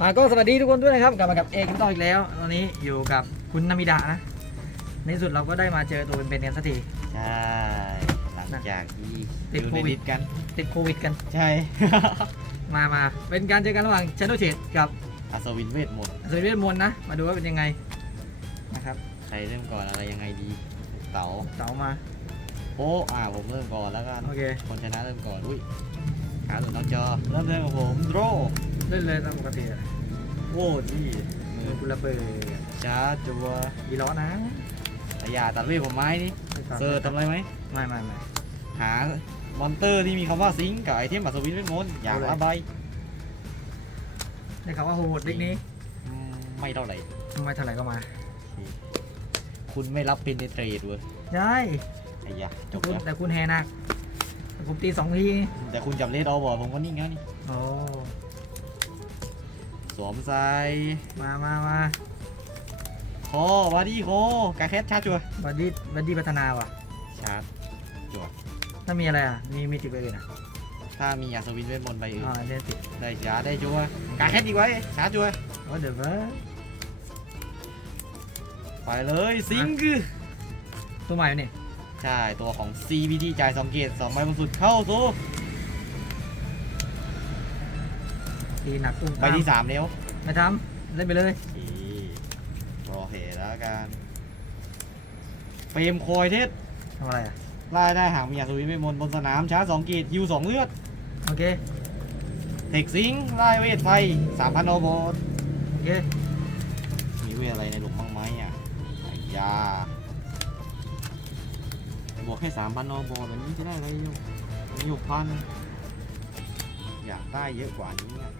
มาก็สวัสดีทุกคนด้วยนะครับกลับมากับเอกต่ออีกแล้ว ตอนนี้อยู่กับคุณนามิดะนะ ในที่สุดเราก็ได้มาเจอตัวเป็นๆกันสักที ใช่ หลังจากที่ติดอยู่โคในวิดดิสกัน ติดโควิดกัน ใช่ มามาเป็นการเจอกันระหว่างช n น e เ c ดกับอัศวินเวทมนต์อัศวินเวทมนต์นะ มาดูว่าเป็นยังไงนะครับ ใครเริ่มก่อนอะไรยังไงดี เต๋า เต๋ามา โอ้อ่าผมเริ่มก่อนแล้วกัน โอเค คนชนะเริ่มก่อน อุ้ยขาหลุดนอกจอ เริ่มเริ่มกับผมโดร เล่นเลยตามปกติอะโอ้นี่มืมืออกุระเบิดชาร์จจัวยีล้อนะแต่อย่าตัดเวทผมไม้นี่ไม่ตัดเซอร์ทำอะไรไหมไม่ไม่ไม่หามอนเตอร์ที่มีคำว่าซิงค์กับไอเทมอัศวินเวทมนต์อย่างเอาละเลยใบได้ข่าวว่าโหดเด็กนี้อืมไม่เท่าไหร่ไม่เท่าไหร่ก็มาคุณไม่รับเป็นในเทรดเว้ยได้ไอ้ยะจบคุณแล้วแต่คุณแฮนักแต่ผมตีสองทีแต่คุณจับเลดออบอกผมก็นิ่งแล้วนี่โอ้ สวมใส่มามามาคอบาดี้โคกาแคทชาร์จจัวบัดดี้บัดดี้พัฒนาว่ะ ชาร์จจัวถ้ามีอะไรอะ มีมีติดไปเลยนะถ้ามีอัศวินเวทมนต์ใบอื่นอ่าเดนติดได้ชาร์จได้จัวกาแคทอีกไว้ชาร์จจัวโอ้เดี๋ยวเว้ยไปเลยซิงค์ตัวใหม่นี่ใช่ตัวของ CBT จ่ายสองเกตสองใบบนสุดเข้าสู่ ตีหนักตุ้มใบที่สามแล้วไม่ทำเล่นไปเลย โอเครอเหตุแล้วกันเฟรมคอยเทสทำอะไรอะ ไล่ได้หากมีอัศวินเวทมนต์บนสนามชาร์จสองเกตฮิวสองเลือด โอเค เทคซิงค์ไล่เวทไฟสามพันโอโบสโอเค มีเวทอะไรในหลุมบ้างไหมอะไอ้ยาบวกแค่สามพันโอโบสแบบนี้จะได้อะไรอยู่มีหกพันอยากได้เยอะกว่านี้อะ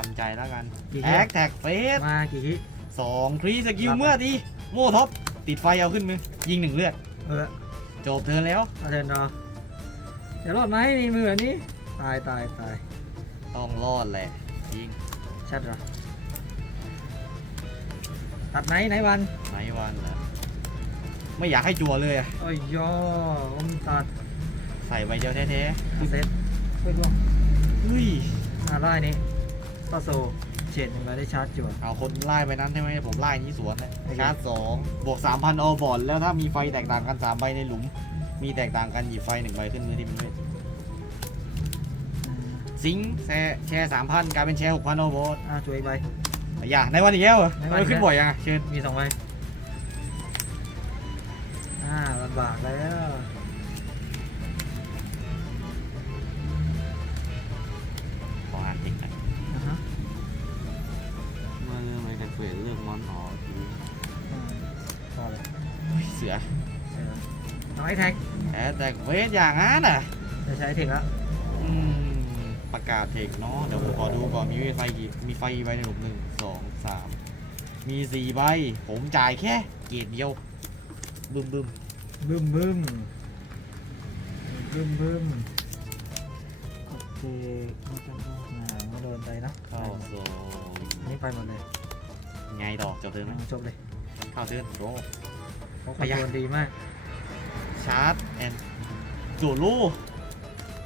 จำใจแล้วกันกี่แอทีคแท็กเฟสมากี่ทีสองครีสกิลรับเมื่อดีโม่ท็อปติดไฟเอาขึ้นมือยิงหนึ่งเลือดเออจบเทิร์นแล้ว เอาเทิร์นรอเดี๋ยวรอดไหมมีมือแบบนี้ ตายตายตายต้องรอดแหละยิงชัดเหรอตัดไหนไหนวันไหนวันเหรอไม่อยากให้จัวเลยอะโอ้ยยอผมตัดใส่ใบเดียวแท้เซตเฮ้ยลงๆเฮ้ยอ่าไล่นี้ ก็โซเฉดหนึ่งใบได้ชาร์จจั่ว เอาคนไล่ไปนั้นใช่ไหมผมไล่นี้สวนเลยโอเค ชาร์จสองบวกสามพันออบอร์ดแล้วถ้ามีไฟแตกต่างกันสามใบในหลุม มีแตกต่างกันหยิบไฟหนึ่งใบขึ้นมือที่มันเวทอืมซิงค์แชร์แชร์สามพันกลายเป็นแชร์หกพันออบอร์ดอ่าจั่วอีกใบ อย่าในวันอีกแล้วเหรอในวันมันขึ้นอีกแล้วบ่อยยังอะเชิญมีสองใบอ่าลำบากแล้ว ไอ้แท็กแอดแตกเวทอย่างนั้นอะจะใช้เทคแล้วอืมประกาศเทคเนาะเดี๋ยวผมขอดูก่อนมีไฟกี่มีไฟกี่ใบในหลุมหนึ่งสองสามมีสี่ใบ ผมจ่ายแค่เกตเดียวบึ้มบึ้มบึ้มบึ้มบึ้มบึ้มโอเคไม่ต้องพูดนะไม่โดนไปเนอะเข้าโซอันนี้ไปหมดเลยไงดอกจบเทิร์นไหมเอาจบเลยเข้าเทิร์นโร เขาคไปอนยัโทงรลดีมาก ชาร์จแอนโจลู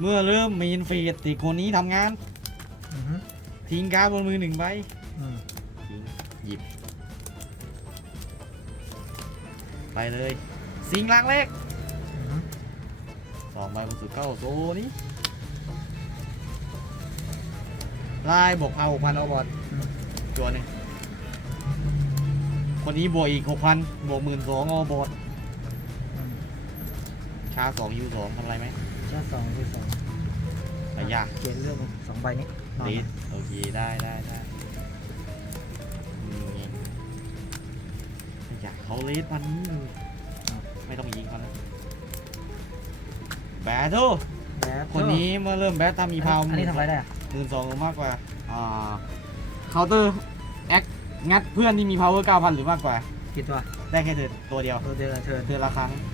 เมื่อเริ่มมีนฟีดติคนนี้ทำงาน อือฮึทิ้งการ์ดบนมือหนึ่งใบอืมทิ้งหยิบ ไปเลย สิงห์ล้างเล็กอือฮึสองใบบนสุดเข้าโซนี้ไล่บวกเอาหกพันเอาบอดตัวหนึ่งคนนี้บวกอีกหกพันบวกหมื่นสองเอาบอดอืม ชาร์จสองยูสองทำอะไรไหมชาร์จสองที่สองระยะเขียนเรื่องสองใบนี้นอนลิมาสโอเคได้ได้ได้นี่อยากเขาลิสมันไม่ต้องยิงเขาแล้วแบทเทิลแล้วคนนี้เมื่อเริ่มแบทถ้ามีพาวอันนี้ทำอะไรได้อะหมื่นสองหรือมากกว่าอ่าเคาน์เตอร์แอคงัดเพื่อนที่มี power 9,000หรือมากกว่ากี่ตัวได้แค่เดือนตัวเดียวตัวเดียวเทิร์นเดือนละครั้งเทิร์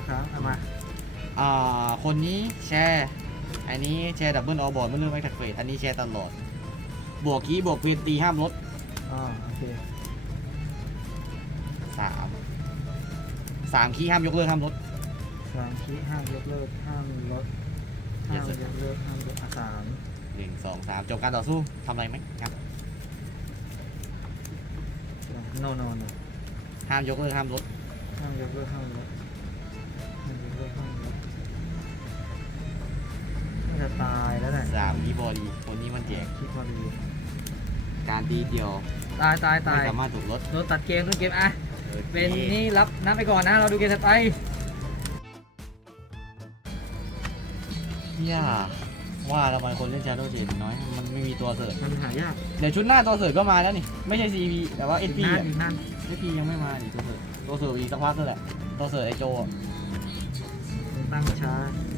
นเทิร์นเทิร์นละครั้งเอามาอ่าคนนี้แชร์อันนี้แชร์ดับเบิลออบอร์ดเมื่อเริ่มแอคแท็กเฟสอันนี้แชร์ตลอด บวกคีย์บวกเพนตีห้ามลดอ๋อโอเคสามสามคีย์ห้ามยกเลิกห้ามลด สามคีห้ามยกเลิกห้ามลดห้ามยกเลิกห้ามลดอะสามหนึ่งสองสามจบการต่อสู้ทำอะไรไหมครับ โนโนโนห้ามยกเลิกห้ามลดห้ามยกเลิกห้ามลด จะตายแล้วแหละสามอีบอดีคนนี้มันแจกคิดพอดีการตีเดียวตายตายตาไม่ยสามารถถูกลดโดนตัดเกมต้นเกมอะโอคเป็นนี่รับนับไปก่อนนะ เราดูเกมถัดไปเนี่ยว่าทำไมคนเล่นชาโดว์เจนน้อย มันไม่มีตัวเสริมมันหายากเดี๋ยวชุดหน้าตัวเสริมก็มาแล้วนี่ ไม่ใช่ CV แต่ว่าอีก SP นานอะอีกนาน SP ยังไม่มาดิตัวเสริมตัวเสริมอีกสักพักนั่นแหละ ตัวเสริมไอโจอะตั้งช้าเดี๋ยวว่า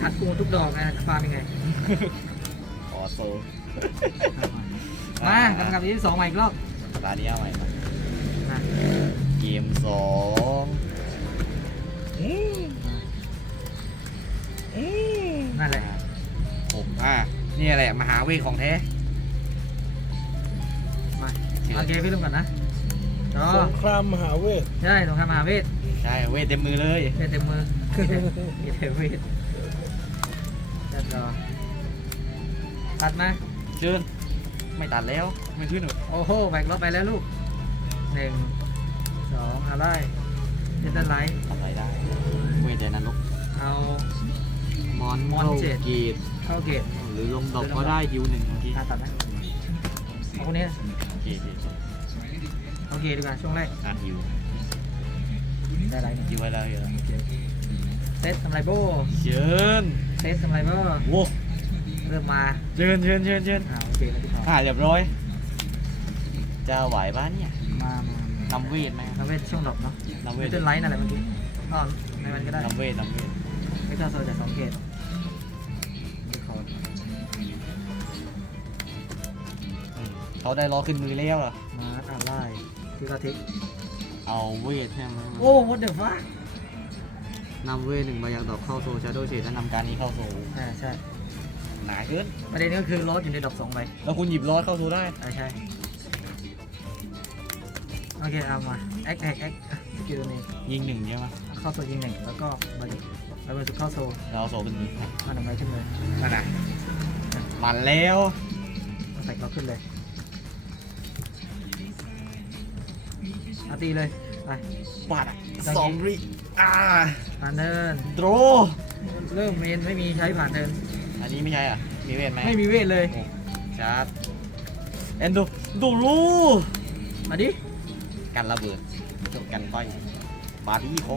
ขัดกูทุกดอกไงฟาร์มยังไงขอโซมากำกับที่สองใหม่อีกรอบตานี้เอาใหม่มามาเกมสองอืมอืมนั่นแหละผมอ่านี่แหละมหาเวทของแท้มาเชื่อโอเคพี่ลุงก่อนนะอ๋อสงครามมหาเวท ใช่สงครามมหาเวทใช่เวทเต็มมือเลย เวทเต็มมือมีเทเวทจัดร อตัดมาเชิญไม่ตัดแล้วไม่ขึ้นหรอกโอ้โหแบกรอบไปแล้วลูกหนึ่งสองอะไรเดนไลท์ทำอะไรได้เวทเดนนรกเอา มอนมอนเจ็ด กีดเข้าเกตหรือลงดอกก็ได้ฮิวหนึ่งเมื่อกี้ตัดตัดนะเอาคนนี้โอเคโอเคโอเคดีกว่าช่วงแรกอะฮิวได้ไรเนี่ยฮิวไว้แล้วฮิวแล้วเซตทำไรโบเชิญ เซตทำไรโบโว้เริ่มมาเชิญเชิญเชิญเชิญอ่าโอเคแล้วพี่ทองอ่าเรียบร้อย จะไหวปะเนี่ยมามานำเวทไหมเราเวทช่วงดรอปเนาะนำเวเวททเนไลท์นั่นแหละเมื่อกี้อ๋อในมันก็ได้นำเวทนำเวทไม่ต้องโซจากสองเกตดูเขาอืมเขาได้ล้อขึ้นมือแล้วเหรอมาร์คอะไรที่ก็ทิกเอาเวทใช่ไหมโอ้ what the fuck นำเวทหนึ่งใบยังดอกเข้าโซชาโดว์เชดแล้วนำการนี้เข้าโซใช่ใช่ หนาเกินประเด็นก็คือรถอยู่ในดอกสองใบแล้วคุณหยิบล้อเข้าโซได้อ่าใช่ โอเคเอามาแอคแอคแอคสกิลนี้ยิงหนึ่งใช่ไหมเข้าโซยิงหนึ่งแล้วก็ใบใบเบอร์สุดเข้าโซแล้วเอาโซขึ้นมือเอาหนึ่งใบขึ้นเลยนั่นน่ะมันแล้วเอาใส่เราขึ้นเลยเอาตีเลยไปบาดอะสองริอ่า ผ่านเดินโดรเริ่มเมนไม่มีใช้ผ่านเดินอันนี้ไม่ใช่อะ มีเวทไหมไม่มีเวทเลยชาร์จเอนโดโดรูมาดิกันระเบิดจบกันไฟบาร์บี้โค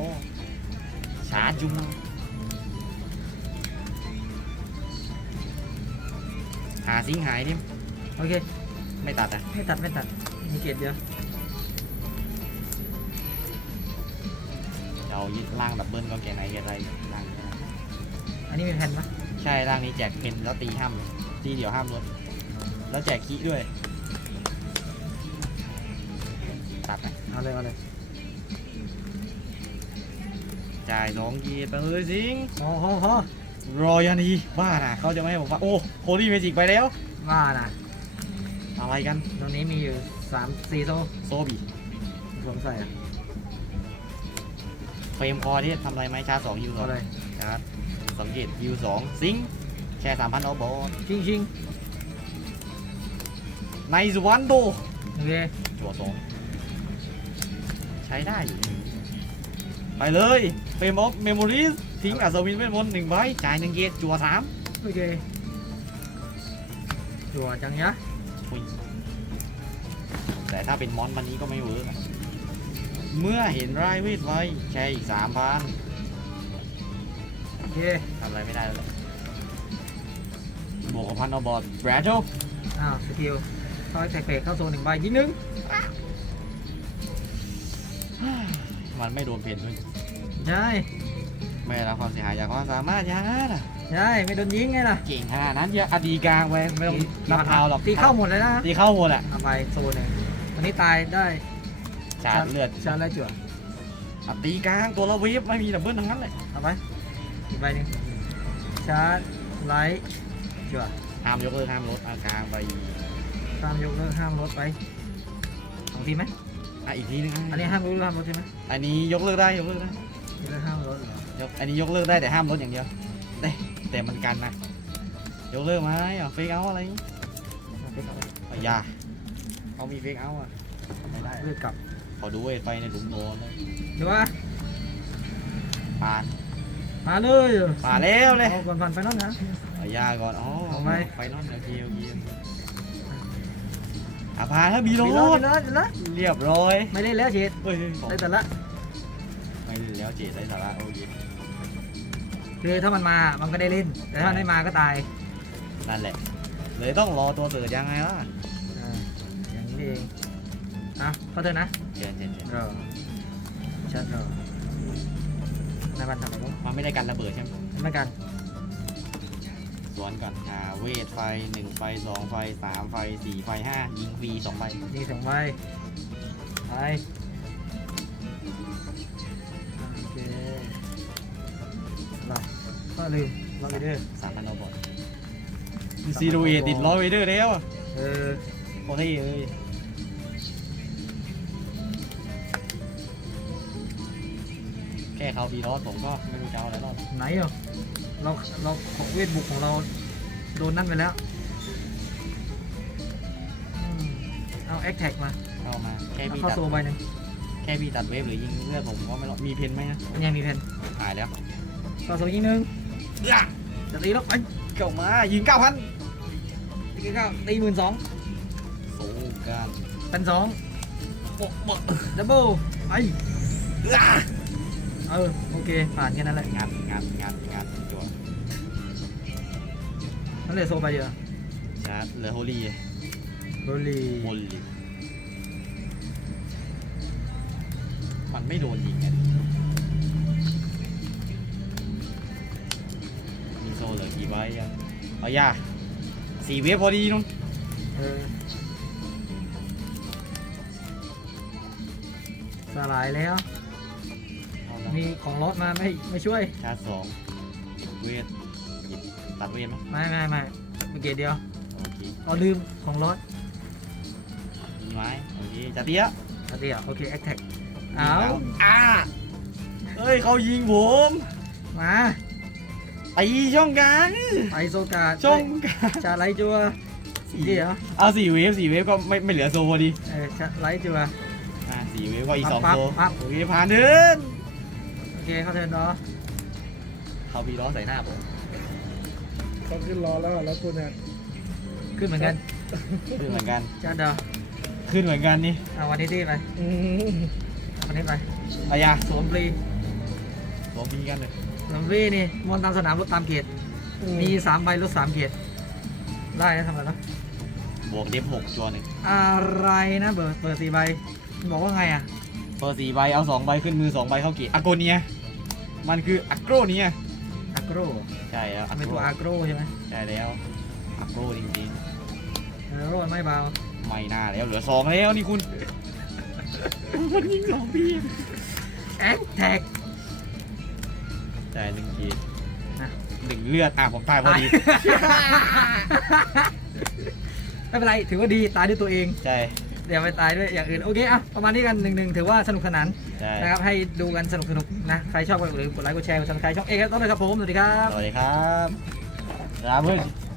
ชาร์จจุ่มหาซิงหายดิโอเค ไม่ตัดอะไม่ตัดไม่ตัดมีเกตเดียว จะเอายึดล่างดับเบิลก็แกไหนแกไรล่างอันนี้มีแผ่นปะใช่ร่างนี้แจกเพนแล้วตีห้ามตีเดี๋ยวห้ามลดแล้วแจกคีด้วยตัดไหมเอาเลยเอาเลยจ่ายสองกีดไปเลยสิงโอ้โหโหรอยันทีบ้าน่ะเขาจะไม่ให้ผมว่าโอ้โคลี่เมจิกไปแล้ว ว่านะอะไรกันตรงนี้มีอยู่สามสี่โซ่โซบีสวมใส่อะเฟ รมคอที่ทำอะไรไหมชาร์จสองยูสอเอางเลยชาร์จสังเกตยูสองซิงแค่สามพันเอาบอลชิงชิงในสวันโดโอเคจั่วสองใช้ได้อยู่ไปเลยเฟรมออฟเมมโมรีทิ้งอัศวินเวทมนต์หนึ่งใบจ่ายหนึ่งเกตจั่วสามโอเคจั่วจังยะอุ๊ยแต่ถ้าเป็นมอนวันนี้ก็ไม่เวิร์กอะ เมื่อเห็นรายเวทไว้แค่อีกสามพันโอเคทำอะไรไม่ได้แล้วหรอกบวกกับพันเอาบอร์ดแบรดโอ้าวสกิลเข้าแท็กเฟกเข้าโซนหนึ่งใบยิงหนึ่งมันไม่โดนเพนด้วยใช่ไม่ได้รับความเสียหายจากความสามารถอย่างนั้นอะใช่ไม่โดนยิงไงล่ะเก่งขนาดนั้นอย่าอดีกลางไว้ไม่ต้องนับเท้าหรอกตีเข้าหมดเลยนะตีเข้าหมดแหละเอาไปโซนหนึ่งตอนนี้ตายได้ ชาร์จเลือดชาร์จแล้วจั่วอะตีกลางตัวละเวฟไม่มีดับเบิลทั้งนั้นเลยเอาไปอีกใบหนึ่งชาร์จไลท์จั่วห้ามยกเลิกห้ามลดอะกลางไปตามยกเลิกห้ามรถไปสองทีไหมอะอีกทีนึงอันนี้ห้ามรถห้ามรถใช่ไหมอันนี้ยกเลิกได้ยกเลิกได้ยกเลิกห้ามรถเหรอยกอันนี้ยกเลิกได้แต่ห้ามลดอย่างเดียวแต่แต่มันกันนะยกเลิกไหมอะเฟกเอาอะไรมาเฟกเอาอะอยาเขามีเฟกเอาอะไม่ได้เลือกกลับ ขอดูเวทไฟในหลุมโนนเลยหรือว่าผ่านมาเลยผ่านแล้วเลยเอาก่อนผ่านไปนั่นนะอะอยาก่อนอ๋อเอาไหม ไฟนอนโอเคโอเคโอเคอะผ่านครับบีโรมีดรถมีรถมีรถเรียบร้อยไม่ได้แล้วเฉดเฮ้ยเฮ้ยได้แต่ละไม่เล่นแล้วเจดได้สาระโอเคคือถ้ามันมา มันก็ได้เล่น แต่ถ้ามันไม่มาก็ตายนั่นแหละ เลยต้องรอตัวเกิดยังไงล่ะ อ่าอย่างนี้เองอะเข้าเถอะนะ เจนเจนเจนรอชัดรอในบันทำอะไรบ้างมันไม่ได้กันระเบิดใช่ไหมไม่กันสวนก่อนอ่าเวทไฟหนึ่งไฟสองไฟสามไฟสี่ไฟห้ายิงฟรีสองใบยิงสองใบไปโอเครอก็ลืมรอไปเด้อสามพันเอาบอลซีโรเอติดร้อยเวเดอร์แล้วอะเออโคตรเท่เลย ค่เขาบีรอสผมก็ไม่รู้จะเอาอะไรรอดไหนอะเราเราของเวทบุกของเราโดนนั่นไปแล้วอืมเอาแอคแท็กมาเข้ามาแค่เอาบีเข้าตัดโซใบหนึ่งแค่บีตัดเวฟหรือยิงเลือดผมก็ไม่รอดมีเพนไหมนะยังมีเพนหายแล้วเข้าโซยิงหนึ่งอะจะตีแล้วไปเข้ามายิงเก้าพันตีเก้าตีหมื่นสองสู้กันเป็นสองโป๊ะโป๊ะดับเบิลไปอะ เออโอเคผ่านแค่นั้นแหละงานงานงานงานจั่วนั่นเลยโซไปเยอะชาร์จเหลือโฮลี่โรลีโฮลี่มันไม่โดนยิงไงมีโซ่เหลือกี่ใบยังเอาย่าสี่เวฟพอดีนุ่นเออสลายแล้วเอาละ มีของรถมาไม่ไม่ช่วย ชาร์จสองเวทหยิบตัดเวทมั้ยไม่ไม่ไม่เมื่อกี้เดียวโอเคเอาลืมของรถมีไหมโอเคจัดเตี้ยเอาเดียวโอเคแอคแท็กเอาอ่าเฮ้ยเขายิงผมมาตีช่องกลางไปโซกาช่องกลางชาไลท์จัวสี่เดี๋ยวเอาสี่เวฟสี่เวฟก็ไม่ไม่เหลือโซพอดีเออชาไลท์จัวอ่าสี่เวฟก็อีกสองปั๊บโซปั๊บโอเคผ่านเดินโอ เคเข้าเทิร์นเนาะเขาบีล้อใส่หน้าผม เขาขึ้นรอแล้วแล้วคุณเนี่ยขึ้นเหมือนกันขึ้นเหมือนกันจ้าเดอขึ้นเหมือนกันนี่เอาวันนี้ที่ไปอืมเอาวันนี้ไปอายาสวมปรีสวมมีกันเลยสวมปรีนี่มอนตามสนามรถตามเขตมีสามใบรถสามเขตไล่นะทำอะไรนะบวกเดฟหกจัวหนึ่งอะไรนะเบอร์เบอร์สี่ใบบอกว่าไงอะ เปิดสี่ใบเอาสองใบขึ้นมือสองใบเข้าเกียร์อโกเนีย มันคืออักโกรเนียอาโกรใช่แล้วอักเป็นโกตัวอาโกรใช่ไหมใช่แล้วอักโกรจริงอาโกรไม่เบาๆไม่น่าแล้วเหลือสองแล้วนี่คุณมันยิงสองพี่แอคแท็กใช่หนึ่งกีดนะ หนึ่งเลือดอะผมตายพอดีไม่เป็นไรถือว่าดีตายด้วยตัวเอง ใช่ เดี๋ยวไปตายด้วยอย่างอื่นโอเคอะประมาณนี้กันหนึ่งหนึ่งถือว่าสนุกสนานใช่นะครับให้ดูกันสนุกสนุกนะใครชอบก็อย่าลืมกดไลค์กดแชร์กดซับสไครต์ช่องเอกต้นเลยครับผมสวัสดีครับ สวัสดีครับลาเพื่อน